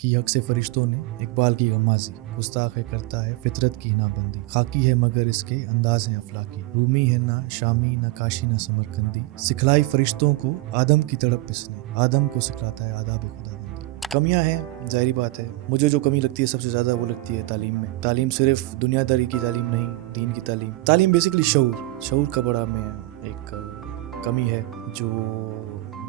की हक से फरिश्तों ने इकबाल की गमाजी, गुस्ताख है करता है फितरत की नाबंदी, खाकी है मगर इसके अंदाज हैं अफलाकी, रूमी है ना शामी ना काशी ना समरकंदी, सिखलाई फरिश्तों को आदम की तड़प इसने, आदम को सिखलाता है आदाब खुदाबंदी। कमियां हैं, जाहिर बात है। मुझे जो कमी लगती है सबसे ज़्यादा वो लगती है तालीम में। तालीम सिर्फ दुनियादारी की तालीम नहीं, दीन की तालीम। तालीम बेसिकली शऊर का बड़ा में एक कमी है जो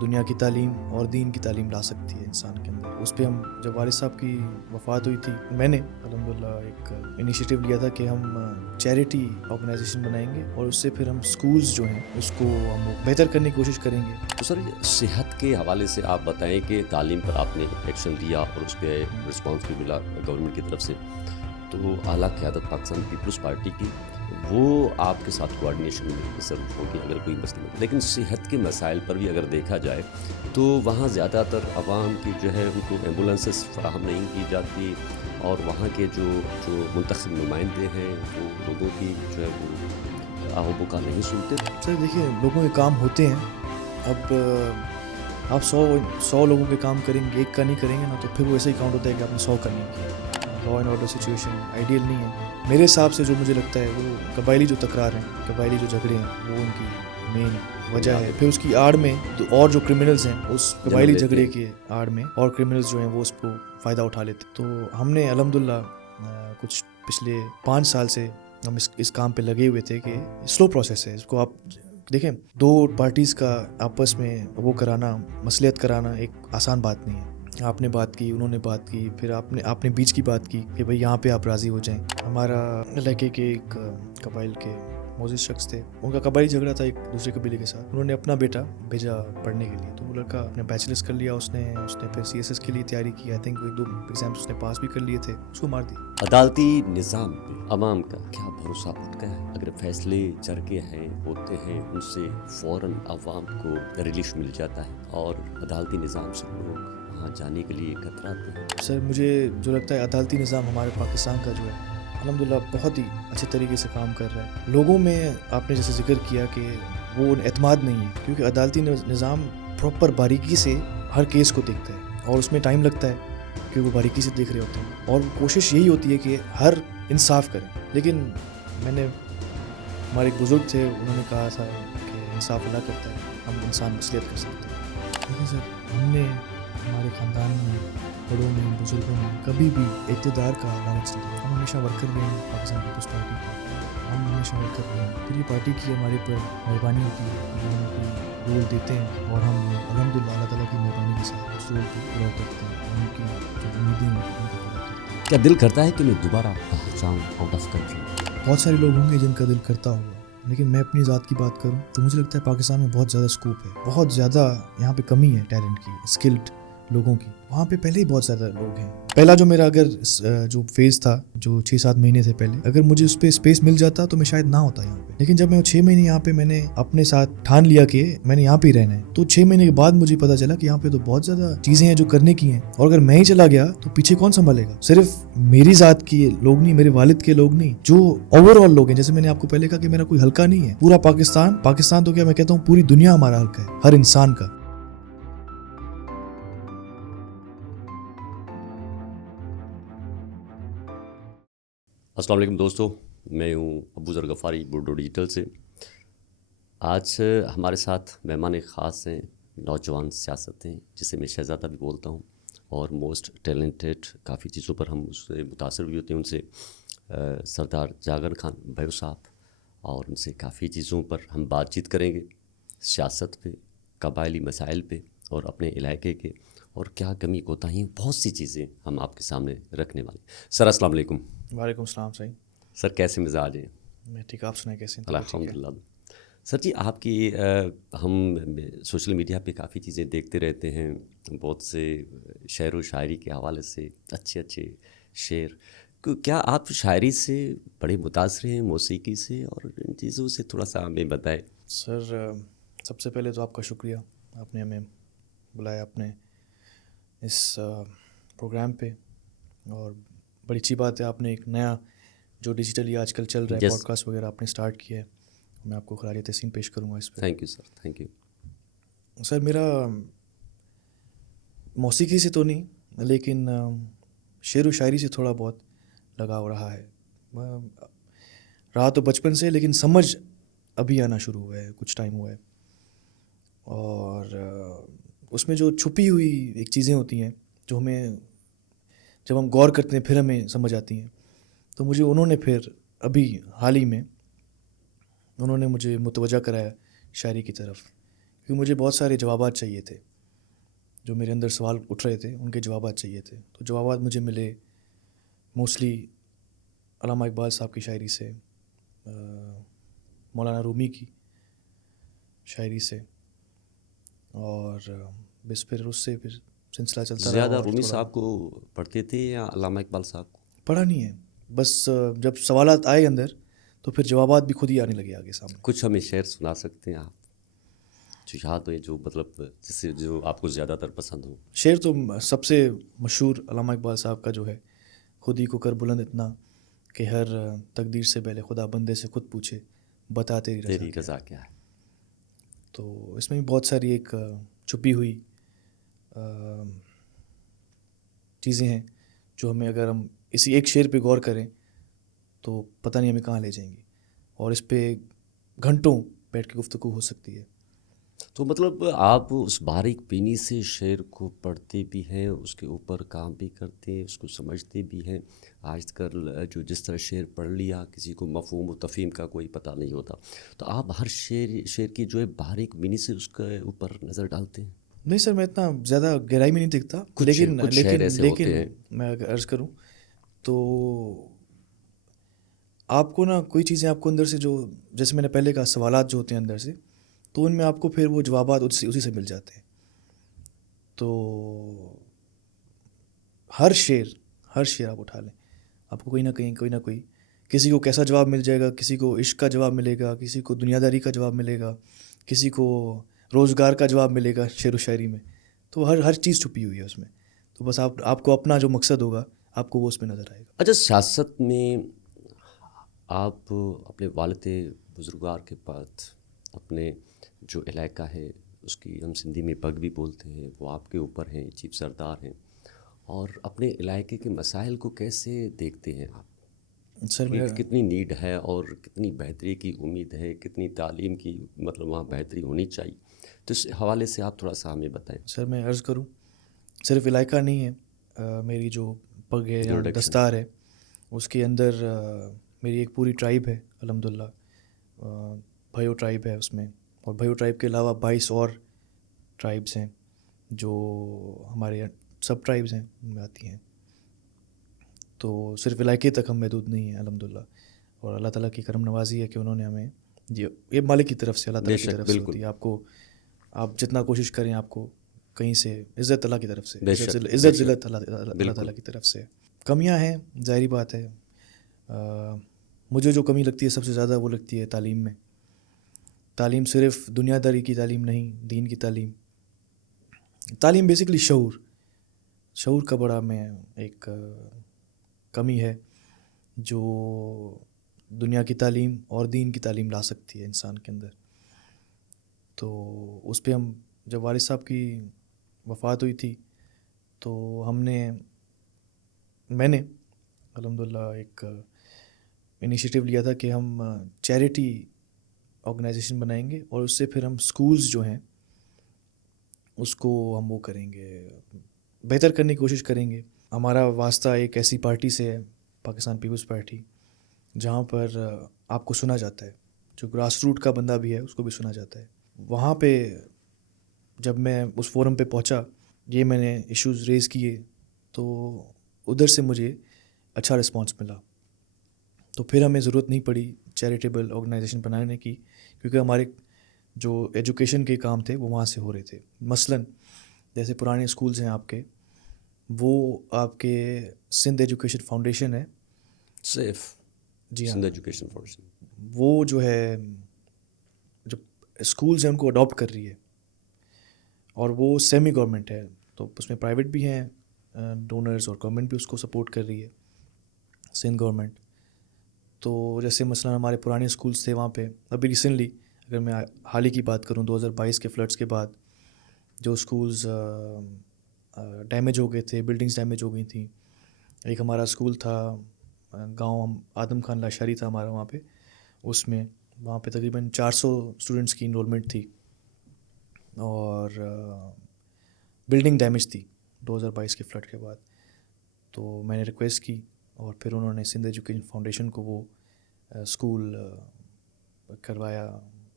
दुनिया की तालीम और दीन की तालीम ला सकती है इंसान के अंदर। उस पर हम जब वालिद साहब की वफ़ात हुई थी, मैंने अल्हम्दुलिल्लाह एक इनिशिएटिव लिया था कि हम चैरिटी ऑर्गेनाइजेशन बनाएंगे और उससे फिर हम स्कूल्स जो हैं उसको हम बेहतर करने की कोशिश करेंगे। तो सर सेहत के हवाले से आप बताएं कि तालीम पर आपने एक्शन लिया और उस पर रिस्पॉन्स भी मिला गवर्नमेंट की तरफ से, तो आला क़यादत पाकिस्तान पीपल्स पार्टी की वो आपके साथ कोऑर्डिनेशन में ज़रूर होगी अगर कोई मसला हो। लेकिन सेहत के मसाइल पर भी अगर देखा जाए तो वहाँ ज़्यादातर आवाम की जो है उनको एम्बुलेंसेस फराहम नहीं की जाती और वहाँ के जो मुंतखब नुमाइंदे हैं वो लोगों की जो है वो आहो-बुका नहीं सुनते। सर देखिए, लोगों के काम होते हैं। अब आप 100 लोगों के काम करेंगे, एक का नहीं करेंगे ना, तो फिर वो ऐसे ही काउंट होता है कि आपने 100 का नहीं किया। Law and order situation ideal नहीं है मेरे हिसाब से। जो मुझे लगता है वो कबायली जो तकरार हैं, कबायली जो झगड़े हैं, वो उनकी मेन वजह है। फिर उसकी आड़ में तो और जो क्रिमिनल्स हैं उस कबायली झगड़े के आड़ में और क्रिमिनल्स जो हैं वो उसको फ़ायदा उठा लेते। तो हमने अल्हम्दुलिल्लाह कुछ पिछले 5 साल से हम इस काम पे लगे हुए थे कि स्लो प्रोसेस है। इसको आप देखें, 2 पार्टीज़ का आपस में वो कराना, मसलियत कराना एक आसान बात नहीं है। आपने बात की, उन्होंने बात की, फिर आपने बीच की बात की कि भाई यहाँ पे आप राज़ी हो जाएं। हमारा इलाके के एक कबाइल के मोजिज़ शख्स थे, उनका कबाइली झगड़ा था एक दूसरे कबीले के साथ। उन्होंने अपना बेटा भेजा पढ़ने के लिए, तो वो लड़का अपने बैचलर्स कर लिया उसने फिर CSS के लिए तैयारी की। आई थिंक 1-2 एग्जाम्स उसने पास भी कर लिए थे, उसको मार दिया। अदालती निज़ाम पे अवाम का क्या भरोसा उठ गया है? अगर फैसले चरके हैं होते हैं उनसे फ़ौरन अवाम को रिलीफ मिल जाता है और अदालती निज़ाम से लोग वहाँ जाने के लिए कतराते हैं। सर मुझे जो लगता है अदालती निज़ाम हमारे पाकिस्तान का जो है अल्हम्दुलिल्लाह बहुत ही अच्छे तरीके से काम कर रहा है। लोगों में आपने जैसे जिक्र किया कि वो एतमाद नहीं है, क्योंकि अदालती निज़ाम प्रॉपर बारीकी से हर केस को देखता है और उसमें टाइम लगता है क्योंकि वो बारीकी से देख रहे होते हैं और कोशिश यही होती है कि हर इंसाफ करें। लेकिन हमारे एक बुज़ुर्ग थे, उन्होंने कहा था कि इंसाफ अल्लाह करता है, हम इंसान मसलियत कर सकते हैं। लेकिन सर हमने हमारे ख़ानदान में, बड़ों ने, बुज़ुर्गों ने कभी भी इक़्तिदार का लालच नहीं दिया। हम हमेशा वर्कर रहे हैं पाकिस्तान पीपल्स पार्टी के, हम हमेशा वर्कर रहे हैं। फिर ये पार्टी की हमारे पर मेहरबानी होती है, हम उनको रोल देते हैं और हम अल्हम्दुलिल्लाह अल्लाह ताला की मेहरबानी के साथ उस रोल को पूरा करते हैं और उनकी जो उम्मीदें हैं उनको पूरा करते हैं। क्या दिल करता है कि मैं दोबारा बाहर जाऊँ आउट ऑफ कंट्री? बहुत सारे लोग होंगे जिनका दिल करता होगा, लेकिन मैं अपनी ज़ात की बात करूं तो मुझे लगता है पाकिस्तान में बहुत ज़्यादा स्कोप है, बहुत ज़्यादा यहाँ पे कमी है टैलेंट की, स्किल्ड लोगों की। वहाँ पे पहले ही बहुत ज़्यादा लोग हैं। पहला जो मेरा अगर जो फेज़ था जो 6-7 महीने से पहले, अगर मुझे उस पर स्पेस मिल जाता तो मैं शायद ना होता यहाँ पे। लेकिन जब मैं 6 महीने यहाँ पे मैंने अपने साथ ठान लिया कि मैंने यहाँ पे ही रहना है, तो 6 महीने के बाद मुझे पता चला कि यहाँ पे तो बहुत ज़्यादा चीज़ें हैं जो करने की हैं और अगर मैं ही चला गया तो पीछे कौन संभालेगा? सिर्फ मेरी ज़ात के लोग नहीं, मेरे वालिद के लोग नहीं, जो ओवरऑल लोग हैं। जैसे मैंने आपको पहले कहा कि मेरा कोई हल्का नहीं है, पूरा पाकिस्तान तो क्या मैं कहता हूँ पूरी दुनिया हमारा हल्का है, हर इंसान का। अस्सलाम वालेकुम दोस्तों, मैं हूँ अबू ज़र गफ़ारी बुरडो डिजिटल से। आज हमारे साथ मेहमान ख़ास हैं, नौजवान सियासत हैं जिसे मैं शहज़ादा भी बोलता हूँ और मोस्ट टैलेंटेड, काफ़ी चीज़ों पर हम उससे मुतासर भी होते हैं उनसे। सरदार जागर खान भैया साहब, और उनसे काफ़ी चीज़ों पर हम बातचीत करेंगे, सियासत पे, कबायली मसाइल पे और अपने इलाके के और क्या कमी कोताही, बहुत सी चीज़ें हम आपके सामने रखने वाले। सर अस्सलाम वालेकुम। वालेकुम सलाम। सही सर, कैसे मिजाज हैं? मैं ठीक, आप सुनाए कैसे हैं? अल्हम्दुलिल्लाह। सर जी, आपकी हम सोशल मीडिया पे काफ़ी चीज़ें देखते रहते हैं, बहुत से शेर व शायरी के हवाले से अच्छे शेर। क्या आप शायरी से बड़े मुतासर हैं, मौसीकी से, और इन चीज़ों से थोड़ा सा हमें बताएं। सर सबसे पहले तो आपका शुक्रिया, आपने हमें बुलाया अपने इस प्रोग्राम पे, और बड़ी अच्छी बात है आपने एक नया जो डिजिटली आजकल चल रहा है पॉडकास्ट वगैरह आपने स्टार्ट किया है। मैं आपको खराज तहसीन पेश करूँगा इस पर। Thank you sir, thank you. Sir मेरा मौसीकी से तो नहीं, لیکن شعر و شاعری سے تھوڑا بہت لگاؤ رہا ہے. رہا تو بچپن سے، لیکن سمجھ ابھی آنا شروع ہوا ہے، کچھ ٹائم ہوا ہے. اور اس میں جو چھپی ہوئی ایک چیزیں ہوتی ہیں جو ہمیں جب ہم غور کرتے ہیں پھر ہمیں سمجھ آتی ہیں. تو مجھے انہوں نے پھر ابھی حال ہی میں انہوں نے مجھے متوجہ کرایا شاعری کی طرف، کیونکہ مجھے بہت سارے جوابات چاہیے تھے. جو میرے اندر سوال اٹھ رہے تھے ان کے جوابات چاہیے تھے. تو جوابات مجھے ملے موسٹلی علامہ اقبال صاحب کی شاعری سے، مولانا رومی کی شاعری سے، اور بس پھر اس سے پھر سلسلہ چلتا رہا. زیادہ اور رومی تھوڑا صاحب کو پڑھتے تھے یا علامہ اقبال صاحب کو؟ پڑھا نہیں ہے، بس جب سوالات آئے اندر تو پھر جوابات بھی خود ہی آنے لگے آگے سامنے. کچھ ہمیں شعر سنا سکتے ہیں آپ جو یاد ہو، جو مطلب جس سے جو آپ کو زیادہ تر پسند ہو؟ شعر تو سب سے مشہور علامہ اقبال صاحب کا جو ہے، خود ہی کو کر بلند اتنا کہ ہر تقدیر سے پہلے خدا بندے سے خود پوچھے بتا تیری رضا تیری کیا رضا ہے. کیا ہے؟ تو اس میں بھی بہت ساری ایک چھپی ہوئی چیزیں ہیں جو ہمیں اگر ہم اسی ایک شعر پہ غور کریں تو پتہ نہیں ہمیں کہاں لے جائیں گی، اور اس پہ گھنٹوں بیٹھ کے گفتگو ہو سکتی ہے. تو مطلب آپ اس باریک بینی سے شعر کو پڑھتے بھی ہیں، اس کے اوپر کام بھی کرتے ہیں، اس کو سمجھتے بھی ہیں. آج کل جو جس طرح شعر پڑھ لیا کسی کو مفہوم و تفہیم کا کوئی پتہ نہیں ہوتا، تو آپ ہر شعر کی جو ہے باریک بینی سے اس کے اوپر نظر ڈالتے ہیں؟ نہیں سر، میں اتنا زیادہ گہرائی میں نہیں دیکھتا، کچھ شعر ایسے ہوتے ہیں. میں اگر عرض کروں تو آپ کو نا کوئی چیزیں آپ کو اندر سے جو، جیسے میں نے پہلے کہا، سوالات جو ہوتے ہیں اندر سے، تو ان میں آپ کو پھر وہ جوابات اسی سے مل جاتے ہیں. تو ہر شعر آپ اٹھا لیں، آپ کو کوئی نہ کہیں کوئی نہ کوئی، کسی کو کیسا جواب مل جائے گا، کسی کو عشق کا جواب ملے گا، کسی کو دنیا داری کا جواب ملے گا، کسی کو روزگار کا جواب ملے گا شعر و شاعری میں. تو ہر چیز چھپی ہوئی ہے اس میں. تو بس آپ کو اپنا جو مقصد ہوگا آپ کو وہ اس میں نظر آئے گا. اچھا، سیاست میں آپ اپنے والد بزرگوار کے بعد اپنے جو علاقہ ہے اس کی ہم سندھی میں پگ بھی بولتے ہیں، وہ آپ کے اوپر ہیں، چیف سردار ہیں، اور اپنے علاقے کے مسائل کو کیسے دیکھتے ہیں آپ؟ سر میں کتنی نیڈ ہے اور کتنی بہتری کی امید ہے، کتنی تعلیم کی مطلب وہاں بہتری ہونی چاہیے، تو اس حوالے سے آپ تھوڑا سا ہمیں بتائیں. سر میں عرض کروں، صرف علاقہ نہیں ہے، میری جو پگ ہے یا انٹروڈکشن. دستار ہے اس کے اندر میری ایک پوری ٹرائب ہے الحمدللہ. بھائیو ٹرائب ہے اس میں، اور بھائیو ٹرائب کے علاوہ 22 اور ٹرائبس ہیں جو ہمارے سب ٹرائبس ہیں ان میں آتی ہیں. تو صرف علاقے تک ہم محدود نہیں ہیں الحمدللہ. اور اللہ تعالیٰ کی کرم نوازی ہے کہ انہوں نے ہمیں یہ مالک کی طرف سے، اللہ تعالیٰ کی طرف سے ہوتی ہے. آپ جتنا کوشش کریں آپ کو کہیں سے عزت اللہ کی طرف سے، عزت ذلت اللہ تعالیٰ کی طرف سے. کمیاں ہیں ظاہری بات ہے. مجھے جو کمی لگتی ہے سب سے زیادہ وہ لگتی ہے تعلیم میں. تعلیم صرف دنیا داری کی تعلیم نہیں، دین کی تعلیم بیسکلی شعور کا بڑا میں ایک کمی ہے جو دنیا کی تعلیم اور دین کی تعلیم لا سکتی ہے انسان کے اندر. تو اس پہ ہم جب والد صاحب کی وفات ہوئی تھی تو میں نے الحمدللہ ایک انیشیٹو لیا تھا کہ ہم چیریٹی آرگنائزیشن بنائیں گے، اور اس سے پھر ہم سکولز جو ہیں اس کو ہم وہ کریں گے، بہتر کرنے کی کوشش کریں گے. ہمارا واسطہ ایک ایسی پارٹی سے ہے، پاکستان پیپلز پارٹی، جہاں پر آپ کو سنا جاتا ہے، جو گراس روٹ کا بندہ بھی ہے اس کو بھی سنا جاتا ہے. وہاں پہ جب میں اس فورم پہ پہنچا، یہ میں نے ایشوز ریز کیے تو ادھر سے مجھے اچھا رسپانس ملا. تو پھر ہمیں ضرورت نہیں پڑی چیریٹیبل آرگنائزیشن بنانے کی، کیونکہ ہمارے جو ایجوکیشن کے کام تھے وہ وہاں سے ہو رہے تھے. مثلاً جیسے پرانے اسکولز ہیں آپ کے، وہ آپ کے سندھ ایجوکیشن فاؤنڈیشن ہے، سیف جی ہاں، سندھ ایجوکیشن فاؤنڈیشن، وہ جو ہے جو اسکولز ہیں ان کو اڈاپٹ کر رہی ہے، اور وہ سیمی گورنمنٹ ہے. تو اس میں پرائیویٹ بھی ہیں ڈونرز، اور گورنمنٹ بھی اس کو سپورٹ کر رہی ہے، سندھ گورنمنٹ. تو جیسے مثلاً ہمارے پرانے اسکولز تھے وہاں پہ، ابھی ریسنٹلی اگر میں حال ہی کی بات کروں 2022 کے فلڈس کے بعد جو اسکولز डैमेज हो गए थे, बिल्डिंग्स डैमेज हो गई थी। एक हमारा स्कूल था गांव, हम आदम खान लाशारी था हमारा वहाँ पे, उसमें वहाँ पे तकरीबन 400 स्टूडेंट्स की इनरोलमेंट थी और बिल्डिंग डैमेज थी 2022 के फ्लड के बाद। तो मैंने रिक्वेस्ट की और फिर उन्होंने सिंध एजुकेशन फाउंडेशन को वो स्कूल करवाया,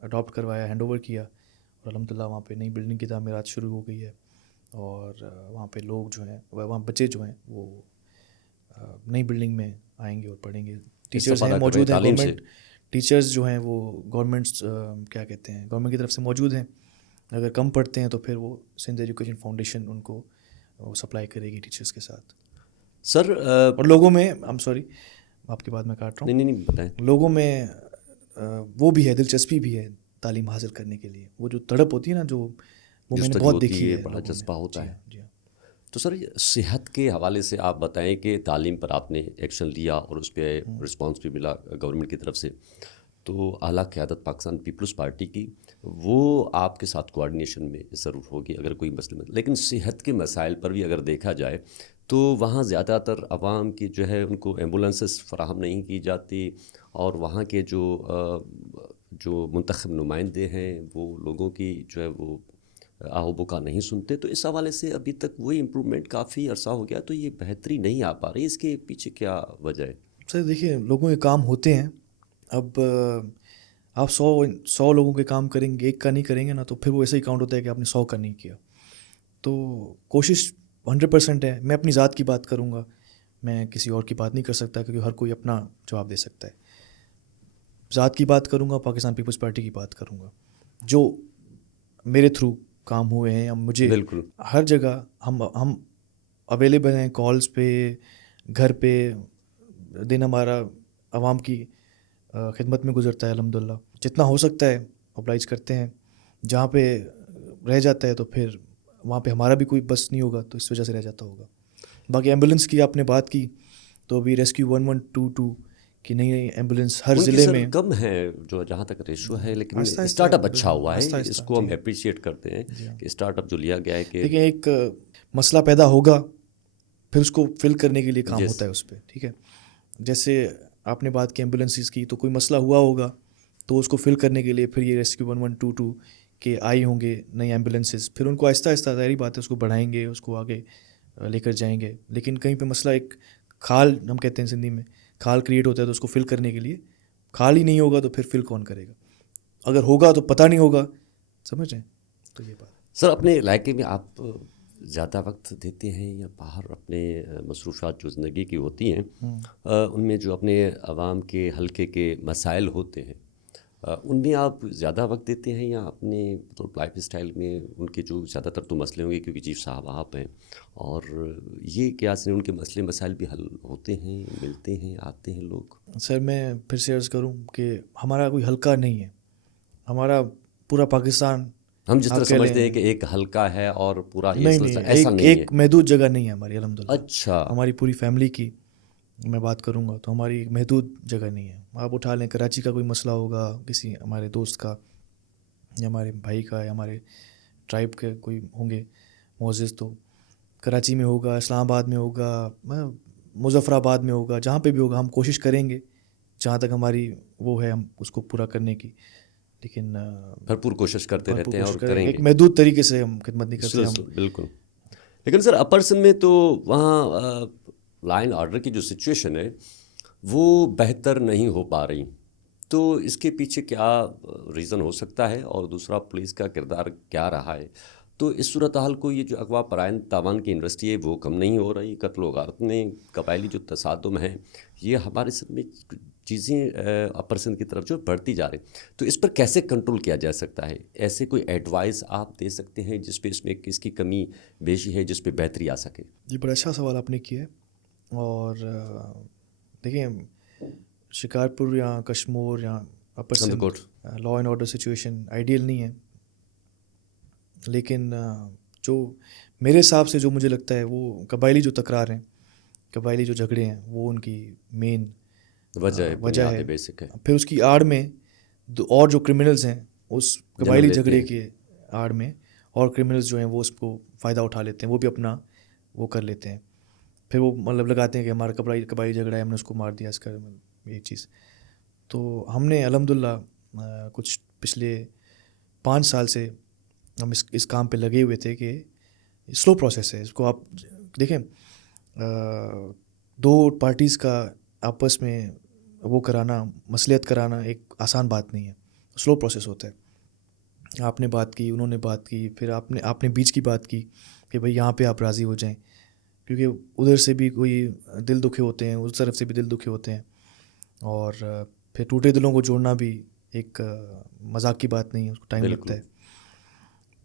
अडॉप्ट करवाया, हैंड ओवर किया और अल्हम्दुलिल्लाह वहाँ पे नई बिल्डिंग की तामीरात शुरू हो गई है और वहाँ पे लोग जो हैं, वहाँ बच्चे जो हैं वो नई बिल्डिंग में आएंगे और पढ़ेंगे। टीचर्स हैं, मौजूद हैं, गवर्नमेंट टीचर्स जो हैं वो गवर्नमेंट्स क्या कहते हैं, गवर्नमेंट की तरफ से मौजूद हैं। अगर कम पढ़ते हैं तो फिर वो सिंध एजुकेशन फाउंडेशन उनको सप्लाई करेगी टीचर्स के साथ। सर और लोगों में, आई एम सॉरी आपकी बात मैं काट रहा हूँ, नहीं बताएं। लोगों में वो भी है, दिलचस्पी भी है तालीम हासिल करने के लिए। वो जो तड़प होती है ना, जो वो मैंने बहुत देखी है, बड़ा जज्बा होता है। जी हाँ। तो सर सेहत के हवाले से आप बताएं कि तालीम पर आपने एक्शन लिया और उस पर रिस्पांस भी मिला गवर्नमेंट की तरफ से, तो आला क़यादत पाकिस्तान पीपल्स पार्टी की वो आपके साथ कोऑर्डिनेशन में ज़रूर होगी अगर कोई मसले में। लेकिन सेहत के मसाइल पर भी अगर देखा जाए तो वहाँ ज़्यादातर आवाम की जो है उनको एम्बुलेंसेस फराहम नहीं की जाती और वहाँ के जो मुंतखब नुमाइंदे हैं वो लोगों की जो है वो आहो बुका नहीं सुनते। तो इस हवाले से अभी तक वही इम्प्रूवमेंट काफ़ी अरसा हो गया, तो ये बेहतरी नहीं आ पा रही, इसके पीछे क्या वजह है? सर देखिए, लोगों के काम होते हैं। अब आप 100 लोगों के काम करेंगे, एक का नहीं करेंगे ना, तो फिर वो ऐसा ही काउंट होता है कि आपने 100 का नहीं किया। तो कोशिश 100% है। मैं अपनी ज़ात की बात करूँगा, मैं किसी और की बात नहीं कर सकता क्योंकि हर कोई अपना जवाब दे सकता है। ज़ात की बात करूँगा, पाकिस्तान पीपल्स पार्टी की बात करूँगा, जो मेरे थ्रू काम हुए हैं या मुझे बिल्कुल हर जगह हम अवेलेबल हैं, कॉल्स पे, घर पे। दिन हमारा आवाम की खिदमत में गुजरता है अल्हम्दुलिल्लाह। जितना हो सकता है ऑब्लाइज करते हैं। जहाँ पे रह जाता है तो फिर वहाँ पे हमारा भी कोई बस नहीं होगा, तो इस वजह से रह जाता होगा। बाकी एम्बुलेंस की आपने बात की, तो अभी रेस्क्यू 1122 की नई एम्बुलेंस हर ज़िले में कम है जो जहाँ तक रेशो है, लेकिन आहिस्ता स्टार्टअप अच्छा हुआ है, आहिस्ता इसको हम जी। अप्रिशिएट करते हैं कि स्टार्टअप जो लिया गया है कि देखिए, एक मसला पैदा होगा, फिर उसको फिल करने के लिए काम Yes. होता है उस पर, ठीक है। जैसे आपने बात की एम्बुलेंसेस की, तो कोई मसला हुआ होगा तो उसको फिल करने के लिए फिर ये रेस्क्यू 1122 के आई होंगे नई एम्बुलेंसेस, फिर उनको आहिस्ता आहिस्ता, ज़ाहिर बात है, उसको बढ़ाएंगे, उसको आगे लेकर जाएंगे। लेकिन कहीं पे मसला, एक खाल हम कहते हैं सिंधी में, खाल क्रिएट होता है, तो उसको फिल करने के लिए खाल ही नहीं होगा तो फिर फिल कौन करेगा? अगर होगा तो पता नहीं होगा, समझ रहे हैं? तो ये बात। सर अपने इलाके में आप ज़्यादा वक्त देते हैं या बाहर अपने मसरूफ़ात जो ज़िंदगी की होती हैं उनमें जो अपने आवाम के हल्के के मसाइल होते हैं उनमें आप ज़्यादा वक्त देते हैं या अपने मतलब लाइफ स्टाइल में उनके जो ज़्यादातर तो मसले होंगे क्योंकि चीफ साहब आप हैं, और ये क्या से उनके मसले मसाइल भी हल होते हैं, मिलते हैं, आते हैं लोग? सर मैं फिर से अर्ज़ करूं कि हमारा कोई हल्का नहीं है, हमारा पूरा पाकिस्तान। हम जिस तरह समझते हैं कि एक हल्का है और पूरा ये नहीं सिलसिला, नहीं, ऐसा नहीं एक महदूद जगह नहीं है हमारी अल्हम्दुलिल्लाह। अच्छा, हमारी पूरी फैमिली की मैं बात करूंगा तो हमारी एक महदूद जगह नहीं है। आप उठा लें, कराची का कोई मसला होगा किसी हमारे दोस्त का या हमारे भाई का या हमारे ट्राइब के कोई होंगे मोअज़्ज़िज़, तो कराची में होगा, इस्लामाबाद में होगा, मुज़फ़्फ़राबाद में होगा, जहाँ पे भी होगा हम कोशिश करेंगे जहाँ तक हमारी वो है हम उसको पूरा करने की। लेकिन भरपूर कोशिश करते रहते हैं और करेंगे। एक महदूद तरीके से हम खिदमत नहीं करते हम। बिल्कुल। लेकिन सर अपर सिंध में तो वहाँ लाइन ऑर्डर की जो सिचुएशन है वो बेहतर नहीं हो पा रही, तो इसके पीछे क्या रीज़न हो सकता है और दूसरा पुलिस का किरदार क्या रहा है? तो इस सूरत हाल को, ये जो अगवा परायन तावान की इंडस्ट्री है वो कम नहीं हो रही, कत्ल व गारत में कबायली जो तसादुम है ये हमारे सिंध में चीज़ें अपर सिंध की तरफ जो बढ़ती जा रही, तो इस पर कैसे कंट्रोल किया जा सकता है? ऐसे कोई एडवाइस आप दे सकते हैं जिस पे इसमें किसकी कमी बेशी है जिस पे बेहतरी आ सके? जी, बड़ा अच्छा सवाल आपने किया है। और देखिए, शिकारपुर या कश्मीर या upper Sindh law and order situation ideal नहीं है, लेकिन जो मेरे हिसाब से जो मुझे लगता है वो कबायली जो तकरार हैं, कबायली जो झगड़े हैं, वो उनकी मेन वजह है, बेसिक है। फिर उसकी आड़ में और जो क्रिमिनल्स हैं उस कबायली झगड़े के आड़ में اور کرمنلز جو ہیں وہ اس کو فائدہ اٹھا لیتے ہیں, وہ بھی اپنا وہ کر لیتے ہیں. پھر وہ مطلب لگاتے ہیں کہ ہمارا قبائلی جھگڑا ہے, ہم نے اس کو مار دیا, اس کا یہ چیز. تو ہم نے الحمدللہ کچھ پچھلے 5 سال سے ہم اس کام پہ لگے ہوئے تھے کہ سلو پروسیس ہے. اس کو آپ دیکھیں, 2 پارٹیز کا آپس میں وہ کرانا, مصلحت کرانا ایک آسان بات نہیں ہے, سلو پروسیس ہوتا ہے. آپ نے بات کی, انہوں نے بات کی, پھر آپ نے بیچ کی بات کی کہ بھئی یہاں پہ آپ راضی ہو جائیں, کیونکہ ادھر سے بھی کوئی دل دکھے ہوتے ہیں, اس طرف سے بھی دل دکھے ہوتے ہیں, اور پھر ٹوٹے دلوں کو جوڑنا بھی ایک مذاق کی بات نہیں ہے, اس کو ٹائم لگتا ہے.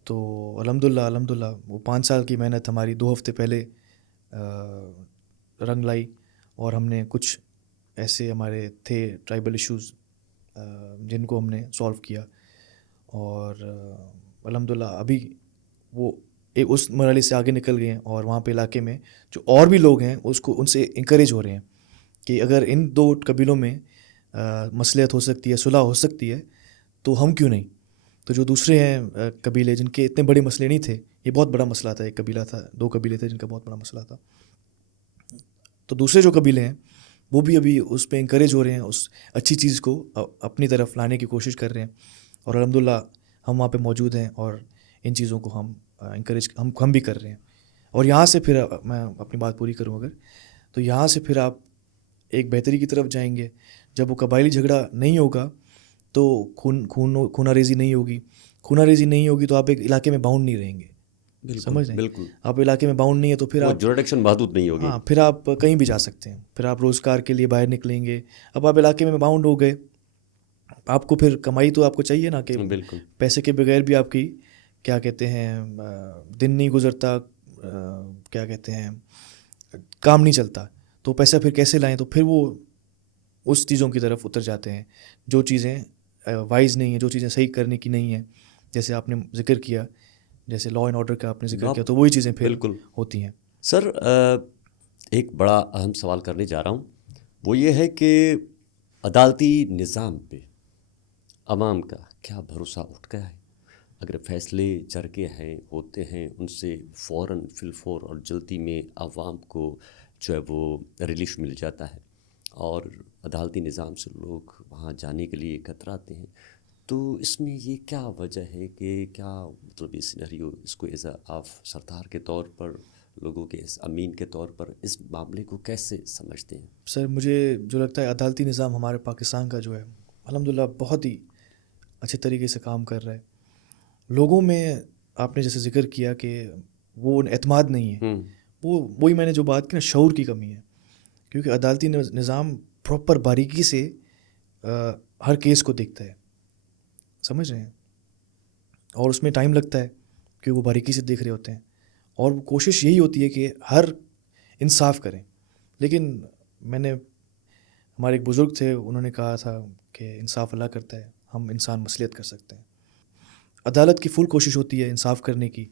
تو الحمدللہ وہ 5 سال کی محنت ہماری 2 ہفتے پہلے رنگ لائی, اور ہم نے کچھ ایسے ہمارے تھے ٹرائبل ایشوز جن کو ہم نے سولو کیا, اور الحمدللہ ابھی وہ اس مرحلے سے آگے نکل گئے ہیں, اور وہاں پہ علاقے میں جو اور بھی لوگ ہیں ان سے انکریج ہو رہے ہیں کہ اگر ان 2 قبیلوں میں مصلحت ہو سکتی ہے, صلح ہو سکتی ہے, تو ہم کیوں نہیں. تو جو دوسرے ہیں قبیلے جن کے اتنے بڑے مسئلے نہیں تھے, یہ بہت بڑا مسئلہ تھا, ایک قبیلہ تھا, 2 قبیلے تھے جن کا بہت بڑا مسئلہ تھا, تو دوسرے جو قبیلے ہیں وہ بھی ابھی اس پہ انکریج ہو رہے ہیں, اس اچھی چیز کو اپنی طرف لانے کی کوشش کر رہے ہیں, اور الحمدللہ ہم وہاں پہ موجود ہیں, اور ان چیزوں کو ہم انکریج ہم بھی کر رہے ہیں. اور یہاں سے پھر میں اپنی بات پوری کروں اگر, تو یہاں سے پھر آپ ایک بہتری کی طرف جائیں گے. جب وہ قبائلی جھگڑا نہیں ہوگا تو خونہ ریزی نہیں ہوگی, خونہ ریزی نہیں ہوگی تو آپ ایک علاقے میں باؤنڈ نہیں رہیں گے. سمجھ رہے ہیں, بالکل آپ علاقے میں باؤنڈ نہیں ہے تو پھر آپ جوریڈکشن محدود نہیں ہوگی. ہاں, پھر آپ کہیں بھی جا سکتے ہیں, پھر آپ روزگار کے لیے باہر نکلیں گے. اب آپ علاقے میں باؤنڈ ہو گئے, آپ کو پھر کمائی تو آپ کو چاہیے نا, کہ بالکل پیسے کے بغیر بھی آپ کی کیا کہتے ہیں دن نہیں گزرتا, کیا کہتے ہیں کام نہیں چلتا, تو پیسہ پھر کیسے لائیں. تو پھر وہ اس چیزوں کی طرف اتر جاتے ہیں جو چیزیں وائز نہیں ہیں, جو چیزیں صحیح کرنے کی نہیں ہیں. جیسے آپ نے ذکر کیا, جیسے لا اینڈ آرڈر کا آپ نے ذکر کیا, تو وہی چیزیں پھر بالکل ہوتی ہیں. سر, ایک بڑا اہم سوال کرنے جا رہا ہوں, وہ یہ ہے کہ عدالتی نظام پہ عوام کا کیا بھروسہ اٹھ گیا ہے؟ اگر فیصلے جرگے ہیں ہوتے ہیں, ان سے فوراً فی الفور اور جلدی میں عوام کو جو ہے وہ ریلیف مل جاتا ہے, اور عدالتی نظام سے لوگ وہاں جانے کے لیے کتراتے ہیں, تو اس میں یہ کیا وجہ ہے کہ کیا مطلب یہ سینریو اس کو ایز آپ سردار کے طور پر, لوگوں کے امین کے طور پر اس معاملے کو کیسے سمجھتے ہیں؟ سر مجھے جو لگتا ہے عدالتی نظام ہمارے پاکستان کا جو ہے الحمدللہ بہت ہی اچھے طریقے سے کام کر رہا ہے. لوگوں میں آپ نے جیسے ذکر کیا کہ وہ اعتماد نہیں ہے, وہی میں نے جو بات کی نا, شعور کی کمی ہے. کیونکہ عدالتی نظام پراپر باریکی سے ہر کیس کو دیکھتا ہے, سمجھ رہے ہیں, اور اس میں ٹائم لگتا ہے کہ وہ باریکی سے دیکھ رہے ہوتے ہیں, اور وہ کوشش یہی ہوتی ہے کہ ہر انصاف کریں. لیکن میں نے, ہمارے ایک بزرگ تھے, انہوں نے کہا تھا کہ انصاف اللہ کرتا ہے, ہم انسان مصلحت کر سکتے ہیں. عدالت کی فل کوشش ہوتی ہے انصاف کرنے کی,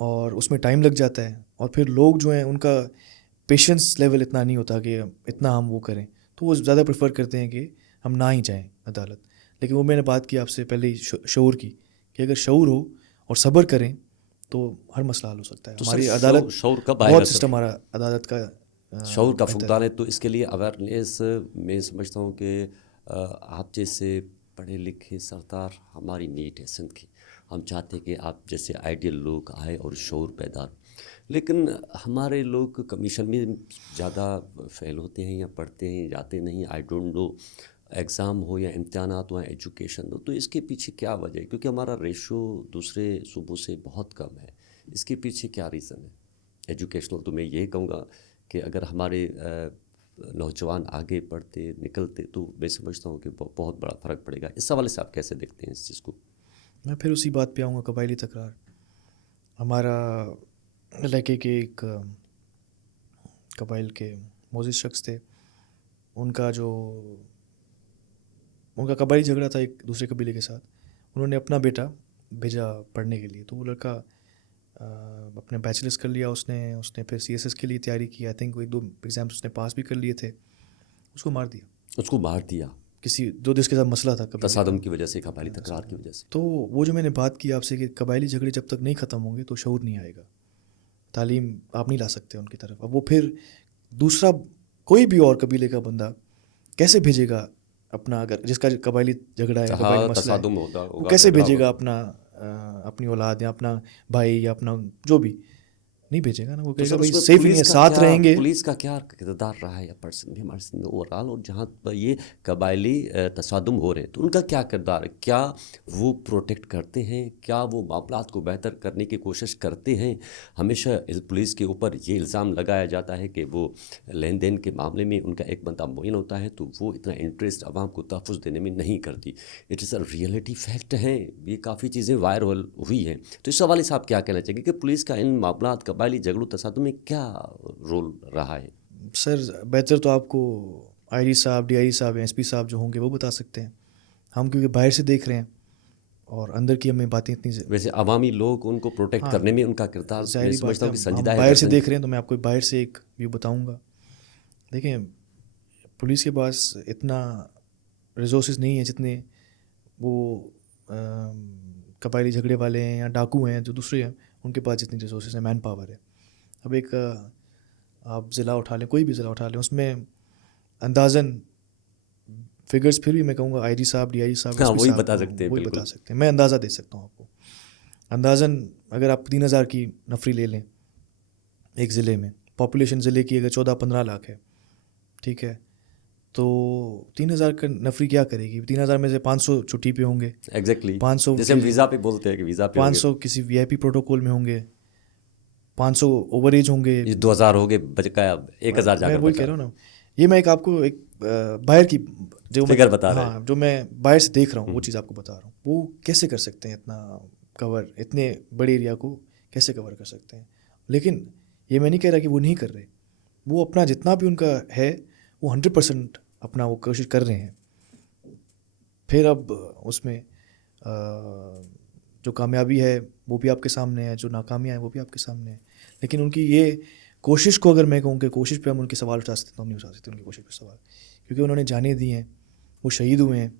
اور اس میں ٹائم لگ جاتا ہے, اور پھر لوگ جو ہیں ان کا پیشنس لیول اتنا نہیں ہوتا کہ اتنا ہم وہ کریں, تو وہ زیادہ پریفر کرتے ہیں کہ ہم نہ ہی جائیں عدالت. لیکن وہ میں نے بات کی آپ سے پہلے ہی شعور کی, کہ اگر شعور ہو اور صبر کریں تو ہر مسئلہ حل ہو سکتا ہے. ہماری عدالت شعور کب آئے بہت گا سسٹم ہمارا عدالت کا شعور کا بہتر فقدان ہے, تو اس کے لیے اویئرنیس میں سمجھتا ہوں کہ آپ جیسے پڑھے لکھے سردار ہماری نیڈ ہے سندھ کی. ہم چاہتے ہیں کہ آپ جیسے آئیڈیل لوگ آئے اور شعور پیدا, لیکن ہمارے لوگ کمیشن میں زیادہ فیل ہوتے ہیں یا پڑھتے ہیں جاتے نہیں. آئی ڈونٹ نو ایگزام ہو یا امتحانات ہو یا ایجوکیشن ہو, تو اس کے پیچھے کیا وجہ ہے؟ کیونکہ ہمارا ریشو دوسرے صوبوں سے بہت کم ہے, اس کے پیچھے کیا ریزن ہے ایجوکیشنل؟ تو میں یہ کہوں گا کہ اگر ہمارے نوجوان آگے پڑھتے نکلتے تو میں سمجھتا ہوں کہ بہت بڑا فرق پڑے گا. اس حوالے سے آپ کیسے دیکھتے ہیں اس چیز کو؟ میں پھر اسی بات پہ آؤں گا, قبائلی تکرار. ہمارا علاقے کے ایک قبائل کے معزز شخص تھے, ان کا قبائلی جھگڑا تھا ایک دوسرے قبیلے کے ساتھ. انہوں نے اپنا بیٹا بھیجا پڑھنے کے لیے, تو وہ لڑکا اپنے بیچلرس کر لیا اس نے پھر CSS کے لیے تیاری کی. آئی تھنک 1-2 ایگزامس اس نے پاس بھی کر لیے تھے, اس کو مار دیا. اس کو مار دیا किसी जो जिसके साथ मसला था कभी, تصادم की वजह से, कबायली तकरार की वजह से. तो वो जो मैंने बात की आपसे कि कबायली झगड़े जब तक नहीं ख़त्म होंगे तो शऊर नहीं आएगा, तालीम आप नहीं ला सकते उनकी तरफ. अब वो फिर दूसरा कोई भी और कबीले का बंदा कैसे भेजेगा अपना, अगर जिसका कबायली झगड़ा है, कबायली मसला है, तसादुम होगा, वो कैसे भेजेगा अपना अपनी औलाद या अपना भाई या अपना जो भी, नहीं भेजेगा ना. वो कहेगा भाई सेफ नहीं है, साथ रहेंगे. पुलिस का क्या किरदार रहा है या पर्सन भी हमारे में ओवरऑल, और जहाँ पर ये कबायली तसादुम हो रहे हैं तो उनका क्या किरदार है? क्या वो प्रोटेक्ट करते हैं? क्या वो मामलात को बेहतर करने की कोशिश करते हैं? हमेशा पुलिस के ऊपर ये इल्ज़ाम लगाया जाता है कि वो लेन देन के मामले में उनका एक बंदा मुइन होता है तो वो इतना इंटरेस्ट आवाम को तहफ़्फ़ुज़ देने में नहीं करती. It is a reality fact है, ये काफ़ी चीज़ें वायरल हुई हैं. तो इस हवाले से आप क्या कहना चाहेंगे कि पुलिस का इन मामलात कबायली झगड़ों तसादुम में क्या रोल रहा है? सर बेहतर तो आपको आईजी साहब, डीआईजी साहब, एसपी साहब जो होंगे वो बता सकते हैं. हम क्योंकि बाहर से देख रहे हैं और अंदर की हमें बातें इतनी वैसे अवामी लोग उनको प्रोटेक्ट करने में उनका किरदार मैं ज़ाहिर समझता हूँ कि संजीदा हम है. बाहर से देख रहे हैं तो मैं आपको बाहर से एक व्यू बताऊंगा. देखें, पुलिस के पास इतना रिसोर्सेज नहीं है जितने वो कबायली झगड़े वाले हैं या डाकू हैं जो दूसरे हैं, उनके पास जितनी रिसोर्सेज हैं, मैन पावर है. अब एक आप ज़िला उठा लें, कोई भी ज़िला उठा लें, उसमें अंदाज़न फिगर्स फिर भी मैं कहूँगा आईजी साहब, डीआईजी साहब, हाँ, एसपी वही साहब बता को सकते हैं, वही बिल्कुल. बता सकते हैं. मैं अंदाज़ा दे सकता हूँ आपको. अंदाज़न अगर आप 3,000 की नफरी ले लें एक ज़िले में, पॉपुलेशन ज़िले की अगर 14-15 लाख है, ठीक है, तो 3,000 का नफरी क्या करेगी? 3,000 में से 500 छुट्टी पे होंगे, एग्जैक्टली 500 जैसे हम वीज़ा पे बोलते हैं कि वीज़ा पे 500 किसी वीआईपी प्रोटोकॉल में होंगे, 500 ओवर एज होंगे. ये 2000 हो गए, बचकाया 1000 मैं जाकर वही कह रहा हूँ ना, ये मैं एक आपको एक बाहर की जो फिगर बता रहे हैं. हाँ, जो मैं बाहर से देख रहा हूँ वो चीज़ आपको बता रहा हूँ. वो कैसे कर सकते हैं इतना कवर, इतने बड़े एरिया को कैसे कवर कर सकते हैं? लेकिन ये मैं नहीं कह रहा कि वो नहीं कर रहे. वो अपना जितना भी उनका है वो 100% अपना वो कोशिश कर रहे हैं. फिर अब उसमें जो कामयाबी है वो भी आपके सामने है, जो नाकामियाँ हैं वो भी आपके सामने है. लेकिन उनकी ये कोशिश को अगर मैं कहूँ कि कोशिश पे हम उनके सवाल उठा सकते हैं तो हम नहीं उठा सकते उनकी कोशिश पे सवाल, क्योंकि उन्होंने जाने दी हैं, वो शहीद हुए हैं.